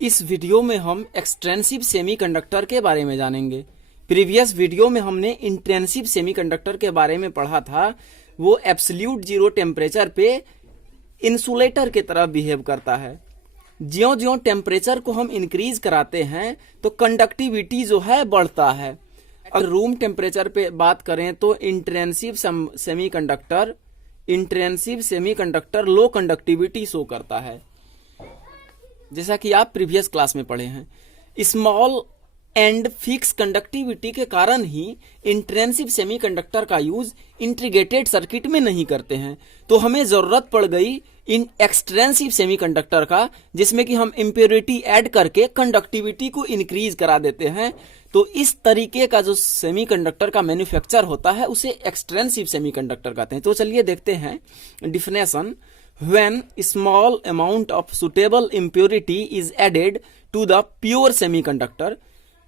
इस वीडियो में हम एक्सटेंसिव सेमीकंडक्टर के बारे में जानेंगे। प्रीवियस वीडियो में हमने इंटेंसिव सेमीकंडक्टर के बारे में पढ़ा था। वो एब्सोल्यूट जीरो टेम्परेचर पे इंसुलेटर की तरह बिहेव करता है। ज्यों ज्यों टेम्परेचर को हम इंक्रीज कराते हैं तो कंडक्टिविटी जो है बढ़ता है। अगर रूम टेम्परेचर पे बात करें तो इंटेंसिव सेमीकंडक्टर लो कंडक्टिविटी शो करता है, जैसा कि आप प्रीवियस क्लास में पढ़े हैं। स्मॉल एंड फिक्स कंडक्टिविटी के कारण ही इंटेंसिव सेमीकंडक्टर का यूज इंटीग्रेटेड सर्किट में नहीं करते हैं, तो हमें जरूरत पड़ गई इन एक्सटेंसिव सेमीकंडक्टर का, जिसमें कि हम इम्प्योरिटी ऐड करके कंडक्टिविटी को इंक्रीज करा देते हैं। तो इस तरीके का जो सेमीकंडक्टर का मैन्युफैक्चर होता है उसे एक्सटेंसिव सेमीकंडक्टर कहते हैं। तो चलिए देखते हैं definition. When small amount of suitable impurity is added to the pure semiconductor,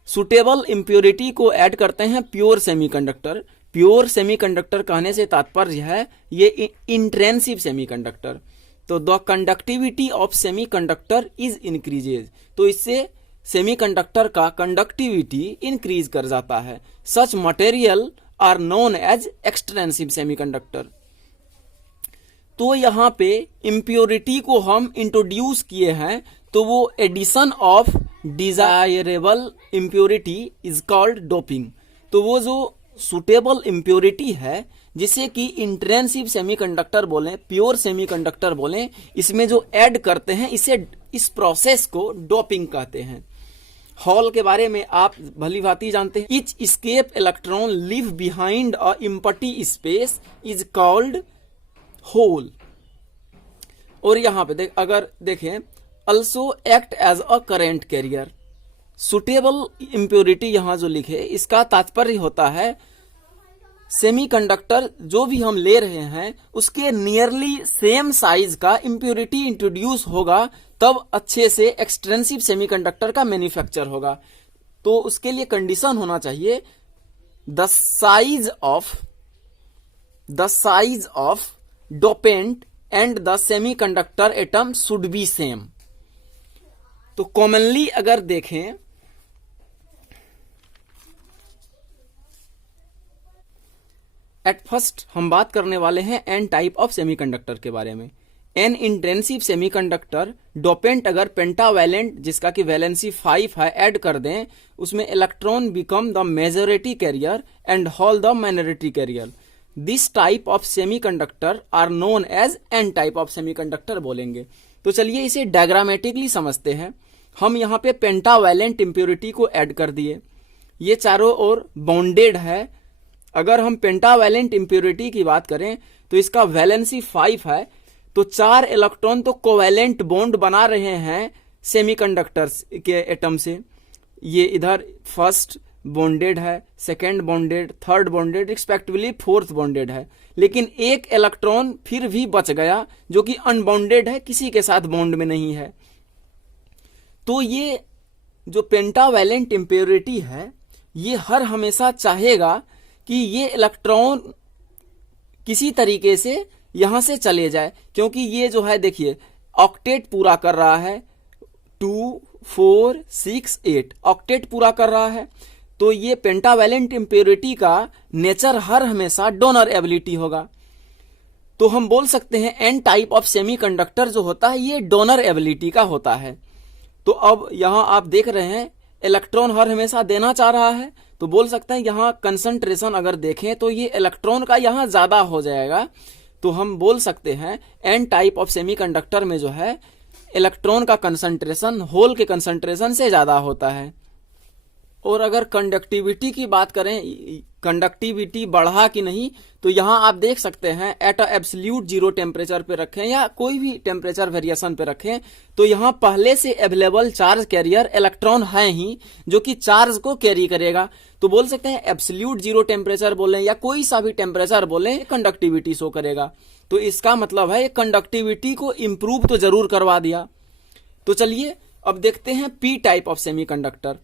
suitable impurity को ऐड करते हैं प्योर सेमीकंडक्टर। प्योर सेमीकंडक्टर कहने से तात्पर्य है ये इंट्रेंसिव सेमीकंडक्टर। तो the conductivity of semiconductor is increases, तो इससे सेमीकंडक्टर का कंडक्टिविटी इंक्रीज कर जाता है। Such material are known as extrinsic semiconductor. तो यहाँ पे इम्प्योरिटी को हम इंट्रोड्यूस किए हैं, तो वो addition of desirable impurity is called doping. तो वो जो सुटेबल इम्प्योरिटी है, जिसे कि इंट्रेंसिव सेमीकंडक्टर बोलें, प्योर सेमीकंडक्टर बोलें, इसमें जो ऐड करते हैं इस प्रोसेस को डोपिंग कहते हैं। हॉल के बारे में आप भली भांति जानते हैं। Each escape electron leave behind a empty space is called hole. और यहां पे अगर देखें, also act as a current carrier. Suitable impurity यहां जो लिखे, इसका तात्पर्य होता है सेमीकंडक्टर जो भी हम ले रहे हैं उसके नियरली सेम साइज का इम्प्योरिटी इंट्रोड्यूस होगा, तब अच्छे से एक्सटेंसिव सेमीकंडक्टर का मैन्युफैक्चर होगा। तो उसके लिए कंडीशन होना चाहिए the size of dopant and the semiconductor atom should be same. तो कॉमनली अगर देखें, एट फर्स्ट हम बात करने वाले हैं एन टाइप ऑफ सेमीकंडक्टर के बारे में। एन इंटेंसिव सेमीकंडक्टर डोपेंट अगर पेंटावैलेंट, जिसका कि वैलेंसी 5 है, ऐड कर दें, उसमें electron become the majority carrier and hole the minority carrier. This type of semiconductor are known as N type of semiconductor बोलेंगे। तो चलिए इसे डायग्रामेटिकली समझते हैं। हम यहाँ पे पेंटावैलेंट इम्प्योरिटी को ऐड कर दिए, ये चारों ओर बाउंडेड है। अगर हम पेंटावैलेंट इम्प्योरिटी की बात करें तो इसका वैलेंसी 5 है, तो 4 इलेक्ट्रॉन तो कोवैलेंट बॉन्ड बना रहे हैं सेमीकंडक्टर्स के एटम से। ये इधर फर्स्ट बॉन्डेड है, second bonded, third bonded, respectively fourth bonded है। लेकिन एक इलेक्ट्रॉन फिर भी बच गया जो कि अनबॉन्डेड है, किसी के साथ बॉन्ड में नहीं है। तो ये जो पेंटावैलेंट इम्प्योरिटी है, ये हर हमेशा चाहेगा कि ये इलेक्ट्रॉन किसी तरीके से यहां से चले जाए, क्योंकि ये जो है देखिए ऑक्टेट पूरा कर रहा है, 2, 4, 6, 8 ऑक्टेट पूरा कर रहा है। तो ये पेंटावैलेंट इम्प्योरिटी का नेचर हर हमेशा डोनर एबिलिटी होगा। तो हम बोल सकते हैं एन टाइप ऑफ सेमीकंडक्टर जो होता है ये डोनर एबिलिटी का होता है। तो अब यहां आप देख रहे हैं इलेक्ट्रॉन हर हमेशा देना चाह रहा है, तो बोल सकते हैं यहां कंसंट्रेशन अगर देखें तो ये इलेक्ट्रॉन का यहां ज्यादा हो जाएगा। तो हम बोल सकते हैं एन टाइप ऑफ सेमीकंडक्टर में जो है इलेक्ट्रॉन का कंसंट्रेशन होल के कंसंट्रेशन से ज्यादा होता है। और अगर कंडक्टिविटी की बात करें, कंडक्टिविटी बढ़ा कि नहीं, तो यहां आप देख सकते हैं at a absolute zero temperature पे रखें या कोई भी टेम्परेचर वेरिएशन पे रखें, तो यहां पहले से अवेलेबल चार्ज कैरियर इलेक्ट्रॉन है ही जो कि चार्ज को कैरी करेगा। तो बोल सकते हैं एब्सोल्यूट जीरो टेम्परेचर बोलें या कोई सा भी टेम्परेचर बोलें, कंडक्टिविटी शो करेगा। तो इसका मतलब है कंडक्टिविटी को इंप्रूव तो जरूर करवा दिया। तो चलिए अब देखते हैं P type of semiconductor.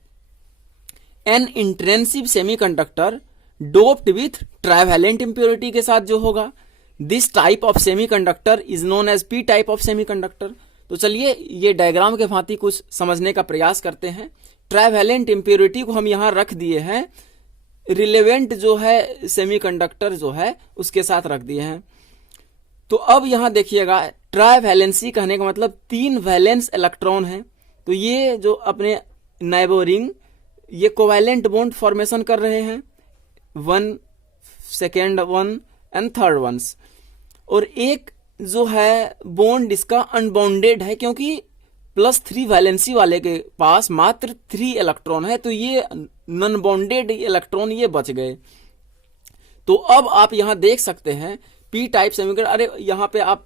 An intrinsic semiconductor doped with trivalent impurity के साथ जो होगा, this type of semiconductor is known as P type of semiconductor. तो चलिए ये डायग्राम के भांति कुछ समझने का प्रयास करते हैं। ट्राइवैलेंट इम्प्योरिटी को हम यहाँ रख दिए हैं, रिलेवेंट जो है सेमीकंडक्टर जो है उसके साथ रख दिए हैं। तो अब यहाँ देखिएगा, ट्राइवैलेंसी कहने का मतलब 3 वैलेंस इलेक्ट्रॉन है। तो ये जो अपने नाइबोरिंग ये कोवैलेंट बॉन्ड फॉर्मेशन कर रहे हैं, 1 सेकेंड 1 एंड थर्ड वंस, और एक जो है बॉन्ड इसका अनबाउंडेड है क्योंकि +3 वैलेंसी वाले के पास मात्र 3 इलेक्ट्रॉन है, तो ये नॉन बाउंडेड इलेक्ट्रॉन ये बच गए। तो अब आप यहां देख सकते हैं पी टाइप सेमीकंडक्टर, अरे यहां पे आप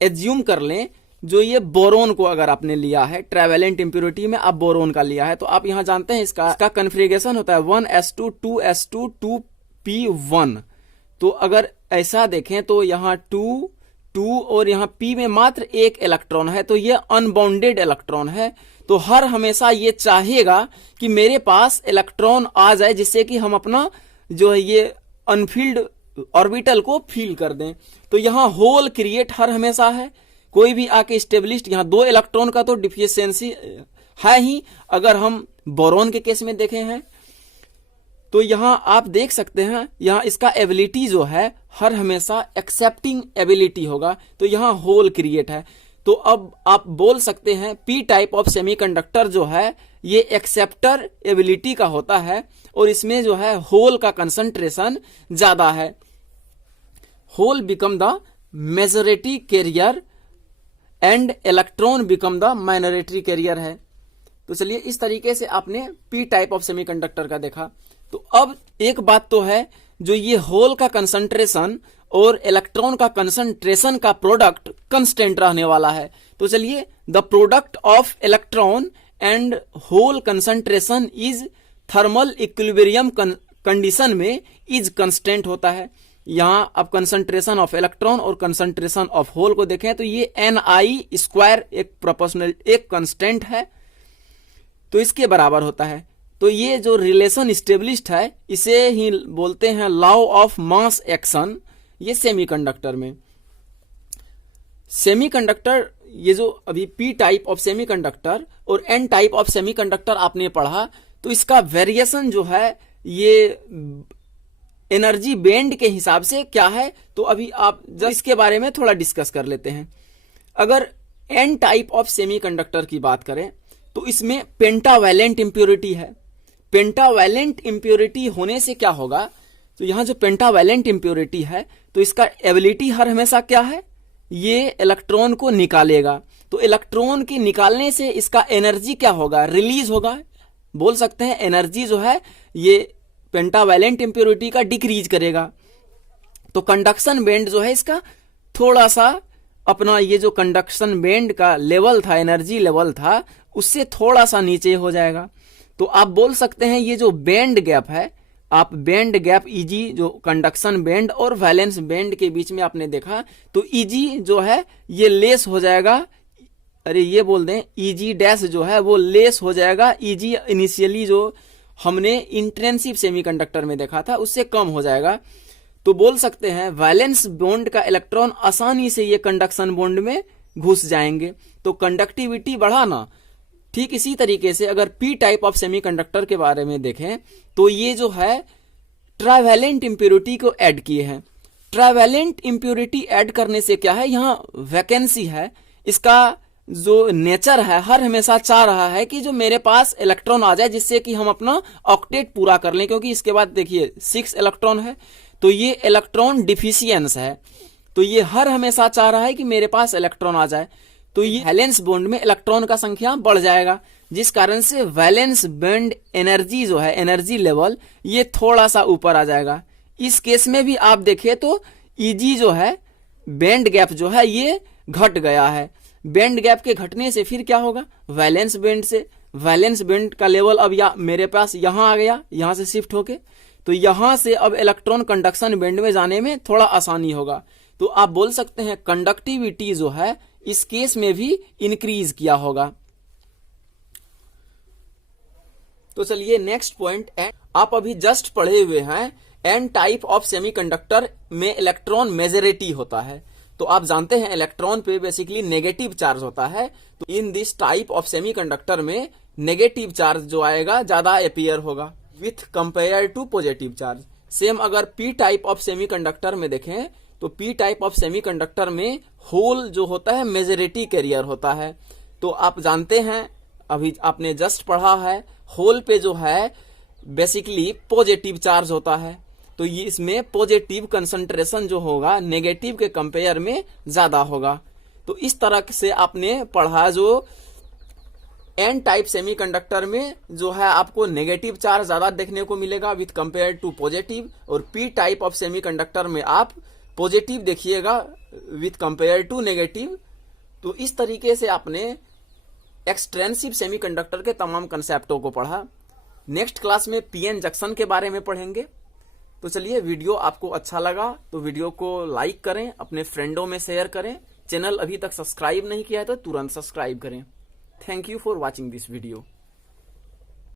एज्यूम कर लें जो ये बोरोन को अगर आपने लिया है, ट्राइवैलेंट इम्प्योरिटी में आप बोरोन का लिया है, तो आप यहां जानते हैं इसका कन्फिगरेशन होता है 1s2 2s2 2p1। तो अगर ऐसा देखें तो यहाँ 2 2 और यहाँ p में मात्र 1 इलेक्ट्रॉन है, तो ये अनबाउंडेड इलेक्ट्रॉन है। तो हर हमेशा ये चाहेगा कि मेरे पास इलेक्ट्रॉन आ जाए जिससे कि हम अपना जो है ये अनफिल्ड ऑर्बिटल को फील कर दें। तो यहाँ होल क्रिएट हर हमेशा है, कोई भी आके स्टेब्लिश्ड, यहाँ 2 इलेक्ट्रॉन का तो डिफिशियंसी है ही अगर हम बोरॉन के केस में देखे हैं। तो यहाँ आप देख सकते हैं यहाँ इसका एबिलिटी जो है हर हमेशा एक्सेप्टिंग एबिलिटी होगा, तो यहाँ होल क्रिएट है। तो अब आप बोल सकते हैं पी टाइप ऑफ सेमीकंडक्टर जो है ये एक्सेप्टर एबिलिटी का होता है और इसमें जो है होल का कंसंट्रेशन ज्यादा है। Hole become the majority carrier and electron become the minority carrier है। तो चलिए इस तरीके से आपने पी टाइप ऑफ सेमीकंडक्टर का देखा। तो अब एक बात तो है, जो ये होल का कंसंट्रेशन और इलेक्ट्रॉन का कंसंट्रेशन का प्रोडक्ट कांस्टेंट रहने वाला है। तो चलिए the product of electron and hole concentration is thermal equilibrium condition में इज कांस्टेंट होता है। यहां आप कंसंट्रेशन ऑफ इलेक्ट्रॉन और कंसंट्रेशन ऑफ होल को देखें तो ये ni² एक प्रोपोर्शनल एक कांस्टेंट है, तो इसके बराबर होता है। तो ये जो रिलेशन स्टेब्लिश्ड है इसे ही बोलते हैं लॉ ऑफ मास एक्शन। ये सेमीकंडक्टर में सेमीकंडक्टर, ये जो अभी पी टाइप ऑफ सेमीकंडक्टर और एन टाइप ऑफ सेमीकंडक्टर आपने पढ़ा, तो इसका वेरिएशन जो है ये एनर्जी बैंड के हिसाब से क्या है, तो अभी आप इसके बारे में थोड़ा डिस्कस कर लेते हैं। अगर एन टाइप ऑफ सेमीकंडक्टर की बात करें तो इसमें पेंटावैलेंट इंप्योरिटी है। पेंटावैलेंट इंप्योरिटी होने से क्या होगा, तो यहां जो पेंटावैलेंट इंप्योरिटी है तो इसका एबिलिटी हर हमेशा क्या है, ये इलेक्ट्रॉन को निकालेगा। तो इलेक्ट्रॉन के निकालने से इसका एनर्जी क्या होगा, रिलीज होगा। बोल सकते हैं एनर्जी जो है ये पेंटावैलेंट इंप्योरिटी का डिक्रीज करेगा। तो कंडक्शन बैंड जो है इसका थोड़ा सा अपना ये जो कंडक्शन बैंड का लेवल था, एनर्जी लेवल था, उससे थोड़ा सा नीचे हो जाएगा। तो आप बोल सकते हैं ये जो बैंड गैप है, आप बैंड गैप ईजी जो कंडक्शन बैंड और वैलेंस बैंड के बीच में आपने देखा, तो ईजी जो है ये लेस हो जाएगा, अरे ये बोल दें ईजी डैश जो है वो लेस हो जाएगा। ईजी इनिशियली जो हमने इंट्रेंसिव सेमीकंडक्टर में देखा था उससे कम हो जाएगा। तो बोल सकते हैं वैलेंस बॉन्ड का इलेक्ट्रॉन आसानी से ये कंडक्शन बॉन्ड में घुस जाएंगे, तो कंडक्टिविटी बढ़ाना। ठीक इसी तरीके से अगर पी टाइप ऑफ सेमीकंडक्टर के बारे में देखें तो ये जो है ट्राइवैलेंट इंप्योरिटी को ऐड किए हैं। ट्राइवैलेंट इंप्योरिटी ऐड करने से क्या है, यहाँ वैकेंसी है, इसका जो नेचर है हर हमेशा चाह रहा है कि जो मेरे पास इलेक्ट्रॉन आ जाए जिससे कि हम अपना ऑक्टेट पूरा कर लें, क्योंकि इसके बाद देखिए 6 इलेक्ट्रॉन है, तो ये इलेक्ट्रॉन डिफिशियंस है। तो ये हर हमेशा चाह रहा है कि मेरे पास इलेक्ट्रॉन आ जाए, तो ये वैलेंस बॉन्ड में इलेक्ट्रॉन का संख्या बढ़ जाएगा, जिस कारण से वैलेंस बॉन्ड एनर्जी जो है, एनर्जी लेवल ये थोड़ा सा ऊपर आ जाएगा। इस केस में भी आप देखिए तो ईजी जो है बैंड गैप जो है ये घट गया है। बैंड गैप के घटने से फिर क्या होगा, वैलेंस बैंड से वैलेंस बैंड का लेवल अब मेरे पास यहां आ गया, यहां से शिफ्ट होके, तो यहां से अब इलेक्ट्रॉन कंडक्शन बैंड में जाने में थोड़ा आसानी होगा। तो आप बोल सकते हैं कंडक्टिविटी जो है इस केस में भी इंक्रीज किया होगा। तो चलिए नेक्स्ट पॉइंट, आप अभी जस्ट पढ़े हुए हैं एन टाइप ऑफ सेमीकंडक्टर में इलेक्ट्रॉन मेजॉरिटी होता है। तो आप जानते हैं इलेक्ट्रॉन पे बेसिकली नेगेटिव चार्ज होता है, तो in this type of semiconductor में नेगेटिव चार्ज जो आएगा ज्यादा अपीयर होगा with compare to positive charge. Same अगर पी टाइप ऑफ सेमीकंडक्टर में देखें तो पी टाइप ऑफ सेमीकंडक्टर में होल जो होता है मेजॉरिटी कैरियर होता है। तो आप जानते हैं, अभी आपने जस्ट पढ़ा है, होल पे जो है बेसिकली पॉजिटिव चार्ज होता है, तो ये इसमें पॉजिटिव कंसंट्रेशन जो होगा नेगेटिव के कंपेयर में ज्यादा होगा। तो इस तरह से आपने पढ़ा जो एन टाइप सेमीकंडक्टर में जो है आपको नेगेटिव चार्ज ज्यादा देखने को मिलेगा विथ कंपेयर टू पॉजिटिव, और पी टाइप ऑफ सेमीकंडक्टर में आप पॉजिटिव देखिएगा विथ कंपेयर टू नेगेटिव। तो इस तरीके से आपने एक्सट्रेंसिव सेमीकंडक्टर के तमाम कंसेप्टों को पढ़ा। नेक्स्ट क्लास में पीएन जंक्शन के बारे में पढ़ेंगे। तो चलिए, वीडियो आपको अच्छा लगा तो वीडियो को लाइक करें, अपने फ्रेंडों में शेयर करें। चैनल अभी तक सब्सक्राइब नहीं किया है तो तुरंत सब्सक्राइब करें। Thank you for watching this video.